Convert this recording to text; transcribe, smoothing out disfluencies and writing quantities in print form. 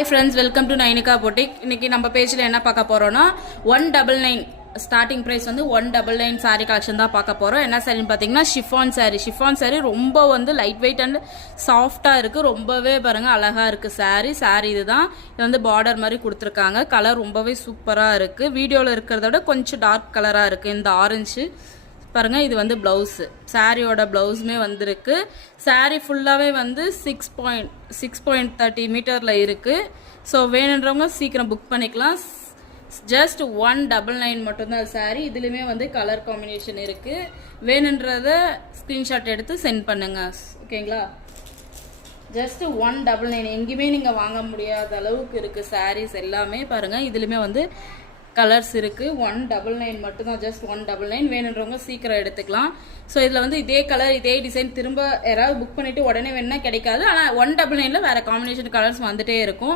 Hi friends, welcome to Nainika Boutique. இன்னைக்கு நம்ம பேஜ்ல என்ன பார்க்க போறோம்னா 199 ஸ்டார்டிங் பிரைஸ் வந்து 199 சாரி கலெக்ஷன் தான் பார்க்க போறோம். என்ன சாரின்னு பாத்தீங்கன்னா ஷிஃபான் சாரி ரொம்ப வந்து லைட் வெயிட் அண்ட் சாஃப்டா இருக்கு. ரொம்பவே பாருங்க அழகா இருக்கு சாரி இதுதான். இது வந்து பார்டர் மாதிரி கொடுத்துருக்காங்க. கலர் ரொம்பவே சூப்பரா இருக்கு. வீடியோல இருக்கிறத விட கொஞ்சம் டார்க் கலரா இருக்கு. இந்த ஆரஞ்சு பாருங்க, இது வந்து பிளவுஸ், சாரியோட பிளவுஸுமே வந்திருக்கு. சாரி ஃபுல்லாவே வந்து 6.30 மீட்டர்ல இருக்கு. ஸோ வேணுன்றவங்க சீக்கிரம் புக் பண்ணிக்கலாம். ஜஸ்ட் 199 மட்டும்தான் சாரி. இதுலயுமே வந்து கலர் காம்பினேஷன் இருக்கு. வேணுன்றத ஸ்கிரீன்ஷாட் எடுத்து சென்ட் பண்ணுங்க. ஓகேங்களா? ஜஸ்ட் 199 எங்கேயுமே நீங்க வாங்க முடியாத அளவுக்கு இருக்கு சாரீஸ் எல்லாமே. பாருங்க, இதுலயுமே வந்து கலர்ஸ் இருக்கு. 199 மட்டும்தான், ஜஸ்ட் 199. வேணுன்றவங்க சீக்கிரம் எடுத்துக்கலாம். ஸோ இதுல வந்து இதே கலர் இதே டிசைன் திரும்ப யாராவது புக் பண்ணிட்டு உடனே வேணும்னா கிடைக்காது. ஆனால் 199ல வேற காம்பினேஷன் கலர்ஸ் வந்துட்டே இருக்கும்.